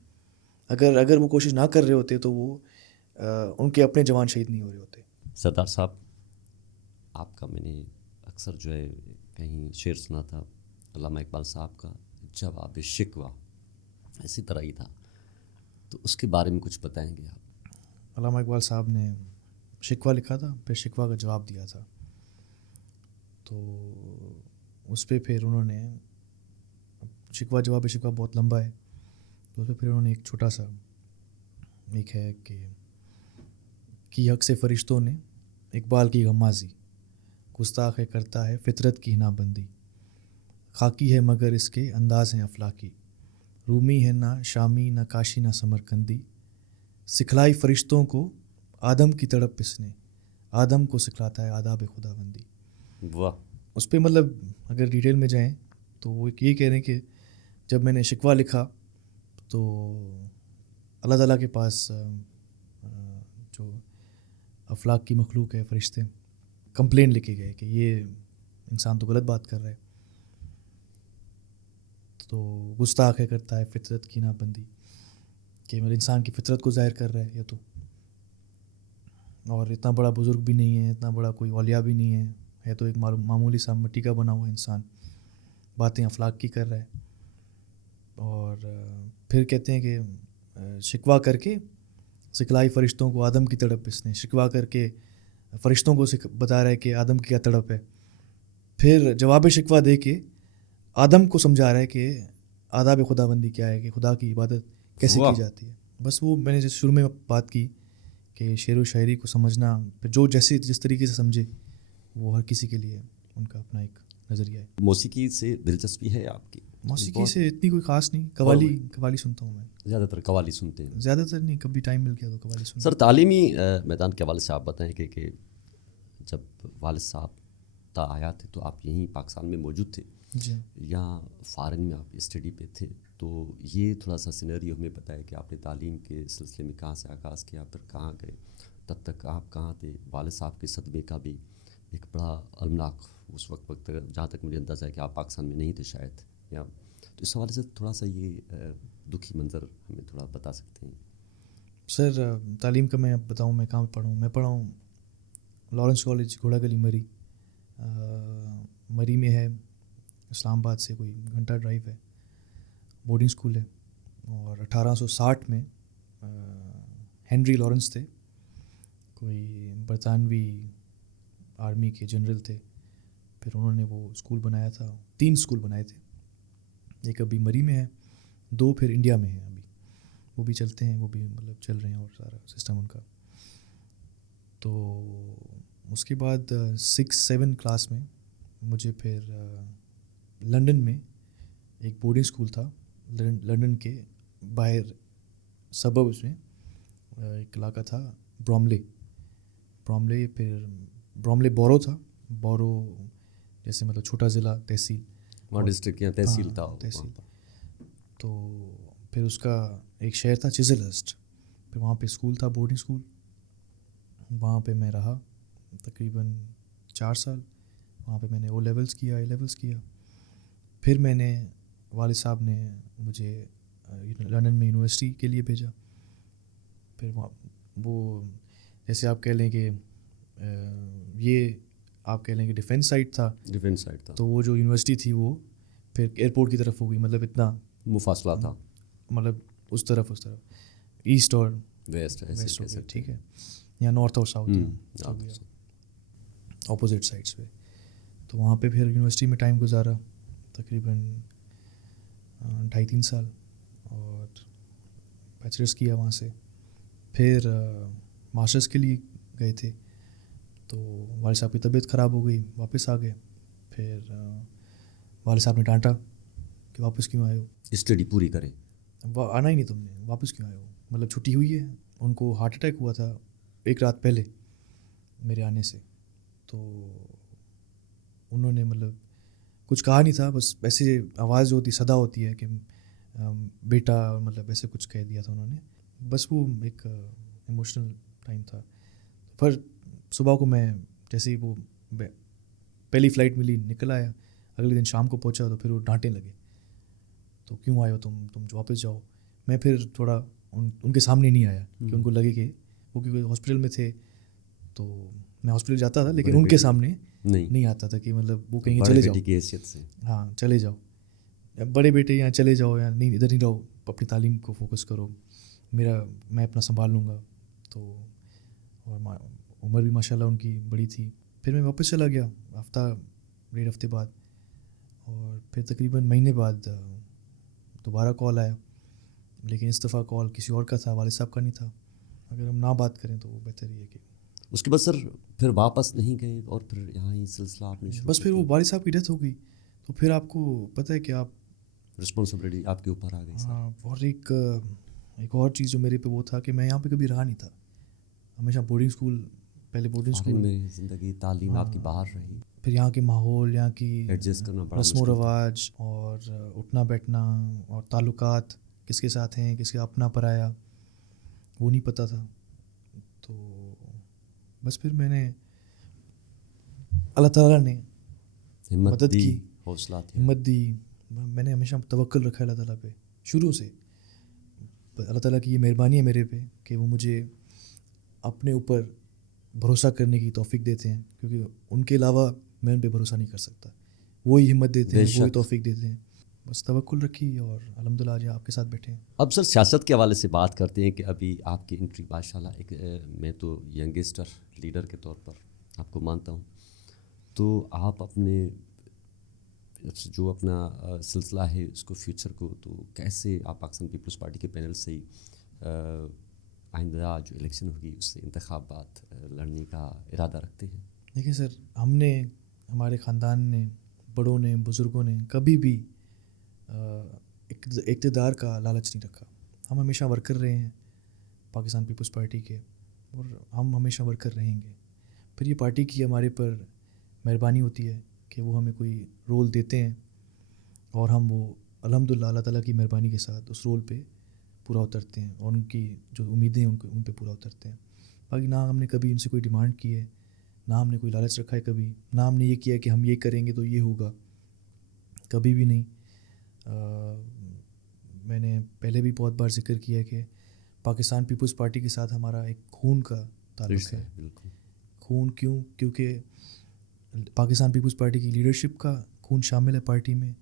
अगर वो कोशिश ना कर रहे होते तो वो उनके अपने जवान शहीद नहीं हो रहे होते. सरदार साहब, आपका मैंने अक्सर जो है कहीं शेर सुना था अल्लामा इकबाल साहब का, जवाब शिकवा इसी तरह ही था, तो उसके बारे में कुछ बताएंगे आप? अल्लामा इकबाल साहब ने शिकवा लिखा था, फिर शिकवा का जवाब दिया था. तो उस पर फिर उन्होंने शिकवा जवाब शिकवा बहुत लंबा है, तो उस पर फिर उन्होंने एक छोटा सा एक है कि हक से फरिश्तों ने इकबाल की गमाजी, गुस्ताख है करता है फितरत की हिनाबंदी, खाकी है मगर इसके अंदाज हैं अफलाकी, रूमी है ना शामी ना काशी ना समरकंदी, सिखलाई फरिश्तों को आदम की तड़प इसने, आदम को सिखलाता है आदाब खुदाबंदी. वाह. उस पर मतलब अगर डिटेल में जाएं तो वो ये कह रहे हैं कि जब मैंने शिकवा लिखा तो अल्लाह ताला के पास जो अफलाक की मखलूक है, फरिश्ते, कंप्लेन लिखे गए कि ये इंसान तो गलत बात कर रहा है, तो गुस्ताख है करता है फितरत की नाबंदी, कि मेरे इंसान की फितरत को ज़ाहिर कर रहा है ये तो, और इतना बड़ा बुज़ुर्ग भी नहीं है, इतना बड़ा कोई औलिया भी नहीं है तो एक मामूली सा मिट्टी का बना हुआ इंसान, बातें अफलाक की कर रहा है. और फिर कहते हैं कि शिकवा करके सिखलाई फ़रिश्तों को आदम की तड़प इसने, शिकवा करके फ़रिश्तों को बता रहा है कि आदम की क्या तड़प है. फिर जवाब शिकवा दे के आदम को समझा रहा है कि आदाब खुदाबंदी क्या है, कि खुदा की इबादत कैसे की जाती है. बस वो मैंने जैसे शुरू में बात की कि शेर व शायरी को समझना, जो जैसे जिस तरीके से समझे वो हर किसी के लिए उनका अपना एक नज़रिया है. मौसीकी से दिलचस्पी है आपकी? मौसीकी से इतनी कोई ख़ास नहीं, कवाली सुनता हूँ मैं. ज़्यादातर कवाली सुनते हैं? ज़्यादातर नहीं, कभी टाइम मिल गया तो कवाली सुनता. सर, तालीमी मैदान के हवाले से आप बताएं कि जब वालिद साहब आया थे तो आप यहीं पाकिस्तान में मौजूद थे जी, या फ़ॉरेन में आप स्टडी पे थे, तो ये थोड़ा सा सिनेरियो हमें बताया कि आपने तालीम के सिलसिले में कहाँ से आगाज़ किया, फिर कहाँ गए, तब तक आप कहाँ थे? वालिद साहब के सदमे का भी एक बड़ा अलमनाक उस वक्त जहाँ तक मुझे अंदाज़ा है कि आप पाकिस्तान में नहीं थे शायद, या तो इस हवाले से थोड़ा सा ये दुखी मंजर हमें थोड़ा बता सकते हैं? सर तालीम का मैं अब बताऊँ मैं कहाँ पे पढ़ा हूँ? मैं पढ़ा हूँ लॉरेंस कॉलेज घोड़ा गली मरी। मरी में है, इस्लामाबाद से कोई घंटा ड्राइव है। बोर्डिंग स्कूल है। और 1860 में हेनरी लॉरेंस थे, कोई बरतानवी आर्मी के जनरल थे। फिर उन्होंने वो स्कूल बनाया था, 3 स्कूल बनाए थे। एक अभी मरी में है, 2 फिर इंडिया में है अभी, वो भी चलते हैं, वो भी मतलब चल रहे हैं और सारा सिस्टम उनका। तो उसके बाद 6-7 क्लास में मुझे फिर लंदन में एक बोर्डिंग स्कूल था, लंदन के बाहर सबर्ब्स में एक इलाका था ब्रॉमले। फिर ब्रॉमले बोरो था, बोरो जैसे मतलब छोटा ज़िला तहसील, वहाँ डिस्ट्रिक्ट या तहसील हाँ, था वहाँ तहसील। पर। तो फिर उसका एक शहर था चिज़लहर्स्ट, फिर वहाँ पे स्कूल था, बोर्डिंग स्कूल। वहाँ पे मैं रहा तकरीबन 4 साल। वहाँ पे मैंने O-levels किया, A-levels किया। फिर मैंने वालिद साहब ने मुझे लंदन में यूनिवर्सिटी के लिए भेजा। फिर वहाँ वो जैसे आप कह लें कि ये आप कह लें कि डिफेंस साइट था, डिफेंस साइड था, तो वो जो यूनिवर्सिटी थी वो फिर एयरपोर्ट की तरफ हो गई, मतलब इतना मुफासला था, मतलब उस तरफ ईस्ट और वेस्ट ऐसे वेस्ट कह हो गया, सकते ठीक हैं। है, या नॉर्थ और साउथ आप अपोजिट साइड्स पे। तो वहाँ पे फिर यूनिवर्सिटी में टाइम गुजारा तकरीबन 2.5-3 साल, और बैचलर्स किया वहाँ से। फिर मास्टर्स के लिए गए थे, तो वालिद साहब की तबीयत ख़राब हो गई, वापस आ गए। फिर वालिद साहब ने डांटा कि वापस क्यों आए हो, स्टडी पूरी करें। आना ही नहीं तुमने, वापस क्यों आए हो, मतलब छुट्टी हुई है। उनको हार्ट अटैक हुआ था एक रात पहले मेरे आने से, तो उन्होंने मतलब कुछ कहा नहीं था, बस ऐसे आवाज़ जो होती सदा होती है कि बेटा, मतलब ऐसे कुछ कह दिया था उन्होंने। बस वो एक इमोशनल टाइम था। पर सुबह को मैं जैसे ही वो पहली फ़्लाइट मिली निकल आया, अगले दिन शाम को पहुंचा तो फिर वो डांटने लगे, तो क्यों आए हो तुम वापस जाओ। मैं फिर थोड़ा उनके सामने नहीं आया कि उनको लगे कि वो क्योंकि हॉस्पिटल में थे, तो मैं हॉस्पिटल जाता था लेकिन बड़े उनके बेटे सामने नहीं, नहीं आता था कि मतलब वो कहेंगे बड़े चले जाओ, बेटी की हैसियत से। हाँ चले जाओ, या बड़े बेटे यहाँ चले जाओ, या नहीं इधर नहीं रहो, अपनी तालीम को फोकस करो, मैं अपना संभाल लूँगा। तो और उम्र भी माशाल्लाह उनकी बड़ी थी। फिर मैं वापस चला गया हफ्ता 1.5 हफ्ते बाद, और फिर तकरीबन महीने बाद दोबारा कॉल आया, लेकिन इस दफ़ा कॉल किसी और का था, वालिद साहब का नहीं था। अगर हम ना बात करें तो वो बेहतर ही है कि उसके बाद सर फिर वापस नहीं गए और फिर यहाँ ही सिलसिला आपने शुरू बस कर फिर वो दिया। वालिद साहब की डेथ हो गई, तो फिर आपको पता है कि आप रिस्पॉन्सिबिलिटी आपके ऊपर आ गई सर। हाँ। और एक और चीज़ जो मेरे पे वो था कि मैं यहाँ पे कभी रहा नहीं था, हमेशा बोर्डिंग स्कूल, पहले बोर्डिंग फॉरेन स्कूल, में ज़िंदगी तालीम आपकी बाहर रही, फिर यहाँ के माहौल, यहाँ की एडजस्ट करना बड़ा रस्म व मुश्किल था। रवाज, और उठना बैठना, और ताल्लुकात किसके साथ हैं, किसके अपना पराया, वो नहीं पता था। तो बस फिर मैंने, अल्लाह ताला ने हिम्मत मदद दी, की, हौसला दिया। हिम्मत दी। मैंने हमेशा तवक्कुल रखा है अल्लाह ताला पे शुरू से। अल्लाह ताला की ये मेहरबानी है मेरे पे कि वो मुझे अपने ऊपर भरोसा करने की तौफीक देते हैं, क्योंकि उनके अलावा मैं उन पे भरोसा नहीं कर सकता। वही हिम्मत देते हैं, वही बेशक। तौफीक देते हैं। बस तवक्कुल रखी, और अल्हम्दुलिल्लाह आज आपके साथ बैठे हैं। अब सर सियासत के हवाले से बात करते हैं कि अभी आपकी एंट्री माशाल्लाह एक मैं तो यंगस्टर लीडर के तौर पर आपको मानता हूँ, तो आप अपने जो अपना सिलसिला है उसको फ्यूचर को तो कैसे आप पाकिस्तान पीपल्स पार्टी के पैनल से ही आइंदा जो इलेक्शन होगी उससे इंतखाबात लड़ने का इरादा रखते हैं? देखिए सर, हमारे ख़ानदान ने, बड़ों ने, बुज़ुर्गों ने कभी भी इक़्तिदार का लालच नहीं रखा। हम हमेशा वर्कर रहे हैं पाकिस्तान पीपल्स पार्टी के, और हम हमेशा वर्कर रहेंगे। फिर ये पार्टी की हमारे पर मेहरबानी होती है कि वो हमें कोई रोल देते हैं, और हम वो अल्हम्दुलिल्लाह अल्लाह ताला की मेहरबानी के साथ उस रोल पे पूरा उतरते हैं, और उनकी जो उम्मीदें हैं उन पे पूरा उतरते हैं। बाकी ना हमने कभी इनसे कोई डिमांड की है, ना हमने कोई लालच रखा है कभी, ना हमने ये किया कि हम ये करेंगे तो ये होगा, कभी भी नहीं। میں نے پہلے بھی بہت بار ذکر کیا ہے کہ پاکستان پیپلز پارٹی کے ساتھ ہمارا ایک خون کا تعلق ہے. بالکل. خون کیوں؟ کیونکہ پاکستان پیپلز پارٹی کی لیڈرشپ کا خون شامل ہے پارٹی میں,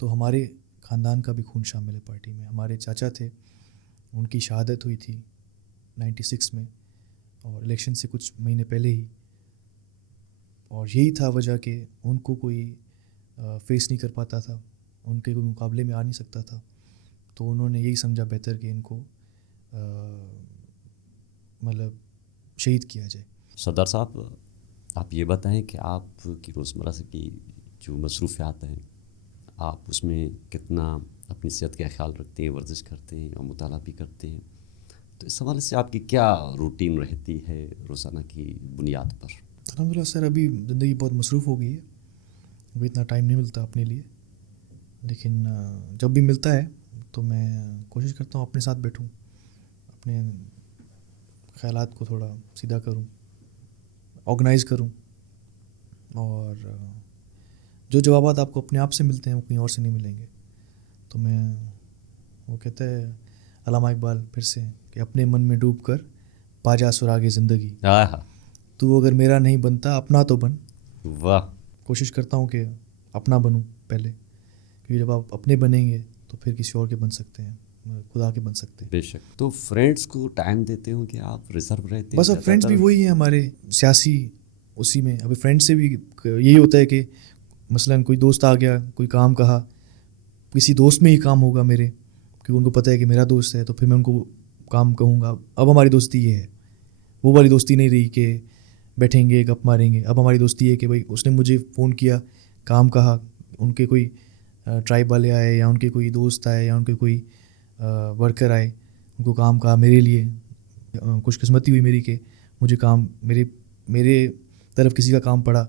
تو ہمارے خاندان کا بھی خون شامل ہے پارٹی میں. ہمارے چاچا تھے, ان کی شہادت ہوئی تھی 96 میں, اور الیکشن سے کچھ مہینے پہلے ہی, اور یہی تھا وجہ کہ ان کو کوئی فیس نہیں کر پاتا تھا, ان کے کوئی مقابلے میں آ نہیں سکتا تھا, تو انہوں نے یہی سمجھا بہتر کہ ان کو مطلب شہید کیا جائے. سردار صاحب, آپ یہ بتائیں کہ آپ کی روزمرہ سے کی جو مصروفیات ہیں, آپ اس میں کتنا اپنی صحت کا خیال رکھتے ہیں, ورزش کرتے ہیں اور مطالعہ بھی کرتے ہیں, تو اس حوالے سے آپ کی کیا روٹین رہتی ہے روزانہ کی بنیاد پر؟ الحمدللہ سر, ابھی زندگی بہت مصروف ہو گئی ہے, ابھی اتنا ٹائم نہیں ملتا اپنے لیے, لیکن جب بھی ملتا ہے تو میں کوشش کرتا ہوں اپنے ساتھ بیٹھوں, اپنے خیالات کو تھوڑا سیدھا کروں, آرگنائز کروں, اور جو جوابات آپ کو اپنے آپ سے ملتے ہیں وہ کہیں اور سے نہیں ملیں گے. تو میں, وہ کہتا ہے علامہ اقبال پھر سے کہ اپنے من میں ڈوب کر پا جا سراغ زندگی, تو اگر میرا نہیں بنتا اپنا تو بن. واہ. کوشش کرتا ہوں کہ اپنا بنوں پہلے, کیونکہ جب آپ اپنے بنیں گے تو پھر کسی اور کے بن سکتے ہیں, خدا کے بن سکتے ہیں. بے شک. تو فرینڈس کو ٹائم دیتے ہوں کہ آپ ریزرو رہتے ہیں؟ بس اب فرینڈس بھی وہی ہیں ہمارے سیاسی, اسی میں ابھی فرینڈ سے بھی یہی ہوتا ہے کہ مثلاً کوئی دوست آ گیا, کوئی کام کہا, کسی دوست میں ہی کام ہوگا میرے, کیونکہ ان کو پتہ ہے کہ میرا دوست ہے, تو پھر میں ان کو کام کہوں گا. اب ہماری دوستی یہ ہے, وہ والی دوستی نہیں رہی کہ بیٹھیں گے گپ ماریں گے. اب ہماری دوستی ہے کہ بھائی اس نے مجھے فون کیا, کام کہا, ان کے کوئی ٹرائب والے آئے یا ان کے کوئی دوست آئے یا ان کے کوئی ورکر آئے, ان کو کام کہا میرے لیے. خوش قسمتی ہوئی میری کہ مجھے کام میرے طرف کسی کا کام پڑا,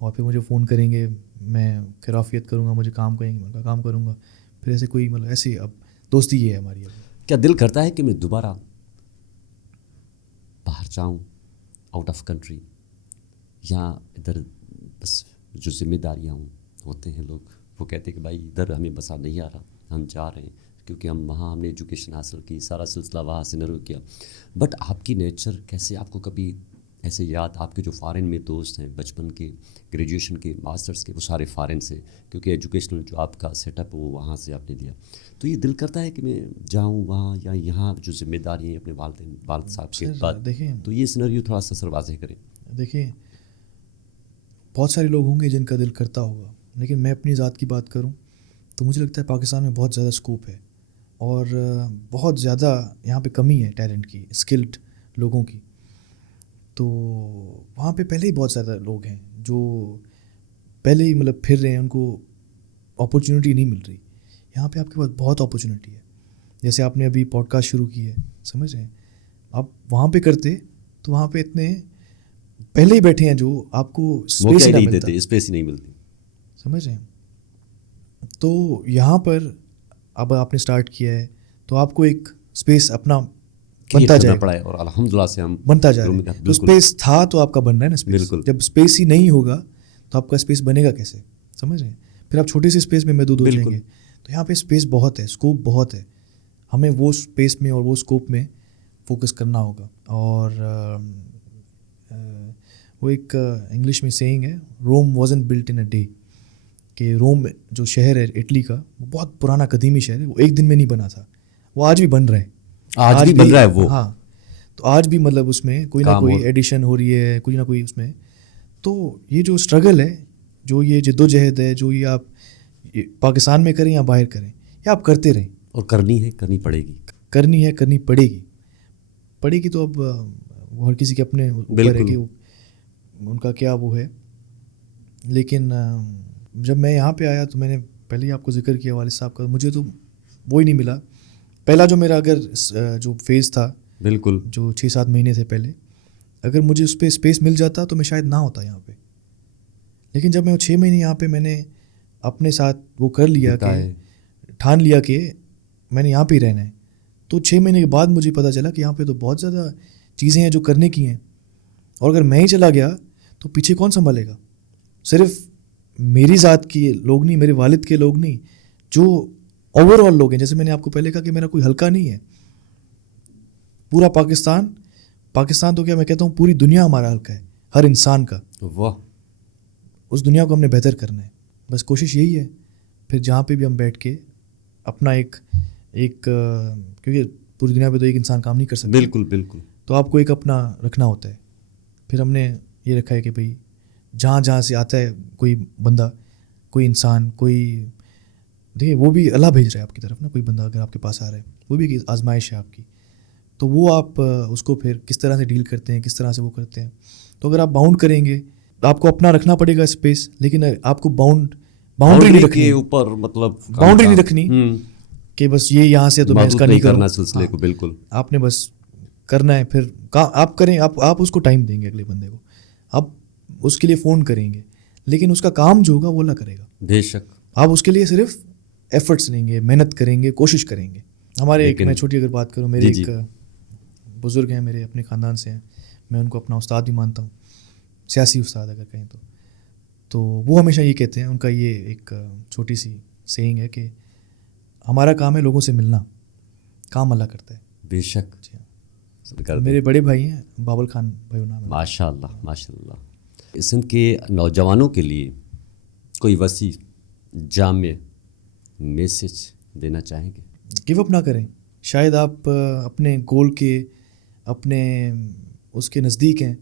اور پھر مجھے فون کریں گے, میں خیرافیت کروں گا, مجھے کام کہیں گے, میں ان کا کام کروں گا. پھر ایسے کوئی مطلب ایسے اب دوستی یہ ہے ہماری. کیا دل کرتا ہے کہ میں دوبارہ باہر جاؤں, آؤٹ آف کنٹری, یا ادھر بس جو ذمہ داریاں ہوتے ہیں لوگ وہ کہتے ہیں کہ بھائی ادھر ہمیں بسا نہیں آ رہا, ہم جا رہے ہیں کیونکہ ہم نے ایجوکیشن حاصل کی, سارا سلسلہ وہاں سے نرو کیا. بٹ آپ کی نیچر کیسے, آپ کو کبھی ایسے یاد, آپ کے جو فارن میں دوست ہیں بچپن کے, گریجویشن کے, ماسٹرز کے, وہ سارے فارن سے, کیونکہ ایجوکیشنل جو آپ کا سیٹ اپ وہ وہاں سے آپ نے لیا, تو یہ دل کرتا ہے کہ میں جاؤں وہاں, یا یہاں جو ذمہ داری ہیں اپنے والد صاحب کے بعد, دیکھیں تو یہ سینریو تھوڑا سا سر واضح کریں. دیکھیں بہت سارے لوگ ہوں گے جن کا دل کرتا ہوگا, لیکن میں اپنی ذات کی بات کروں تو مجھے لگتا ہے پاکستان میں بہت زیادہ اسکوپ ہے, اور بہت زیادہ یہاں پہ کمی ہے ٹیلنٹ کی, اسکلڈ لوگوں کی. تو وہاں پہ پہلے ہی بہت زیادہ لوگ ہیں جو پہلے ہی مطلب پھر رہے ہیں, ان کو اپرچونیٹی نہیں مل رہی. یہاں پہ آپ کے پاس بہت اپرچونیٹی ہے. جیسے آپ نے ابھی پوڈ کاسٹ شروع کی ہے, سمجھ رہے ہیں, آپ وہاں پہ کرتے تو وہاں پہ اتنے پہلے ہی بیٹھے ہیں جو آپ کو اسپیس ہی نہیں ملتی, سمجھ رہے ہیں. تو یہاں پر اب آپ نے اسٹارٹ کیا ہے تو آپ کو ایک اسپیس اپنا بنتا جائے پڑا ہے, اور الحمدللہ سے ہم بنتا جا رہا ہے. تو اسپیس تھا تو آپ کا بن رہا ہے نا اسپیس. جب اسپیس ہی نہیں ہوگا تو آپ کا اسپیس بنے گا کیسے, سمجھ رہے ہیں. پھر آپ چھوٹی سی اسپیس میں محدود ہو جائیں گے. تو یہاں پہ اسپیس بہت ہے, اسکوپ بہت ہے, ہمیں وہ اسپیس میں اور وہ اسکوپ میں فوکس کرنا ہوگا. اور وہ ایک انگلش میں سیئنگ ہے, Rome wasn't built in a day, کہ روم جو شہر ہے اٹلی کا, وہ بہت پرانا قدیمی شہر ہے, وہ ایک دن میں نہیں بنا تھا, وہ آج بھی بن رہا ہے. آج بھی بن رہا ہے وہ, ہاں. تو آج بھی مطلب اس میں کوئی نہ کوئی ایڈیشن ہو رہی ہے, کوئی نہ کوئی اس میں. تو یہ جو اسٹرگل ہے, جو یہ جد و جہد ہے, جو یہ آپ پاکستان میں کریں یا باہر کریں, یہ آپ کرتے رہیں. اور کرنی پڑے گی, کرنی پڑے گی. تو اب ہر کسی کے اپنے اوپر ہے کہ ان کا کیا وہ ہے. لیکن جب میں یہاں پہ آیا تو میں نے پہلے ہی آپ کو ذکر کیا والد صاحب کا, مجھے تو وہی نہیں ملا. پہلا جو میرا اگر جو فیز تھا, بالکل جو 6-7 مہینے سے پہلے, اگر مجھے اس پہ اسپیس مل جاتا تو میں شاید نہ ہوتا یہاں پہ. لیکن جب میں 6 مہینے یہاں پہ میں نے اپنے ساتھ وہ کر لیا کہ ٹھان لیا کہ میں نے یہاں پہ ہی رہنا ہے, تو 6 مہینے کے بعد مجھے پتہ چلا کہ یہاں پہ تو بہت زیادہ چیزیں ہیں جو کرنے کی ہیں. اور اگر میں ہی چلا گیا تو پیچھے کون سنبھالے گا. صرف میری ذات کے لوگ نہیں, میرے والد کے لوگ نہیں, جو اوور آل لوگ ہیں. جیسے میں نے آپ کو پہلے کہا کہ میرا کوئی حلقہ نہیں ہے, پورا پاکستان تو کیا میں کہتا ہوں پوری دنیا ہمارا حلقہ ہے, ہر انسان کا. واہ. اس دنیا کو ہم نے بہتر کرنا ہے, بس کوشش یہی ہے. پھر جہاں پہ بھی ہم بیٹھ کے اپنا ایک کیونکہ پوری دنیا پہ تو ایک انسان کام نہیں کر سکتا. بالکل بالکل. تو آپ کو ایک اپنا رکھنا ہوتا ہے. پھر ہم نے یہ رکھا ہے کہ بھئی جہاں سے آتا ہے کوئی بندہ, کوئی انسان, کوئی دیکھیے وہ بھی اللہ بھیج رہا ہے آپ کی طرف نا. کوئی بندہ اگر آپ کے پاس آ رہا ہے وہ بھی ایک آزمائش ہے آپ کی, تو وہ آپ اس کو پھر کس طرح سے ڈیل کرتے ہیں, کس طرح سے وہ کرتے ہیں. تو اگر آپ باؤنڈ کریں گے, آپ کو اپنا رکھنا پڑے گا اسپیس, لیکن آپ کو باؤنڈری نہیں رکھنی, اوپر مطلب باؤنڈری نہیں رکھنی کہ بس یہ یہاں سے تو میں اس کا نہیں کرنا سلسلے کو. بالکل آپ نے بس کرنا ہے. پھر آپ کریں, آپ اس کو ٹائم دیں گے اگلے بندے کو, آپ اس کے لیے فون کریں گے, لیکن اس کا کام جو ہوگا وہ اللہ کرے گا. بے شک. آپ اس کے لیے صرف ایفرٹس لیں گے, محنت کریں گے, کوشش کریں گے. ہمارے ایک, میں چھوٹی اگر بات کروں, میرے ایک بزرگ ہیں, میرے اپنے خاندان سے ہیں, میں ان کو اپنا استاد بھی مانتا ہوں, سیاسی استاد اگر کہیں تو وہ ہمیشہ یہ کہتے ہیں, ان کا یہ ایک چھوٹی سی سیئنگ ہے کہ ہمارا کام ہے لوگوں سے ملنا, کام اللہ کرتا ہے. بے شک. میرے بڑے بھائی ہیں, بابل خان بھائی نام ہے. ماشاء اللہ ماشاء اللہ. سندھ کے نوجوانوں کے لیے کوئی وسیع جامع میسج دینا چاہیں گے؟ گیو اپ نہ کریں. شاید آپ اپنے گول کے اپنے اس کے نزدیک ہیں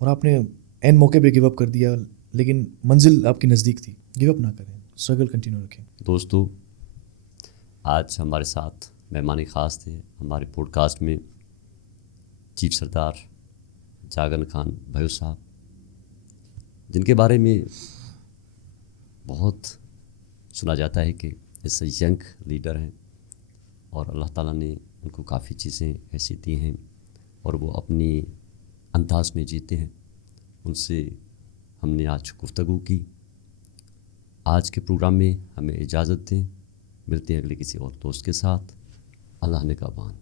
اور آپ نے این موقع پہ گیو اپ کر دیا, لیکن منزل آپ کی نزدیک تھی. گیو اپ نہ کریں, اسٹرگل کنٹینیو رکھیں. دوستو, آج ہمارے ساتھ مہمان خاص تھے ہمارے پوڈ کاسٹ میں چیف سردار جاگن خان بھائیو صاحب, جن کے بارے میں بہت سنا جاتا ہے کہ اس سے ینگ لیڈر ہیں اور اللہ تعالیٰ نے ان کو کافی چیزیں ایسی دی ہیں اور وہ اپنی انداز میں جیتے ہیں. ان سے ہم نے آج گفتگو کی. آج کے پروگرام میں ہمیں اجازت دیں, ملتے ہیں اگلے کسی اور دوست کے ساتھ. اللہ نگہبان.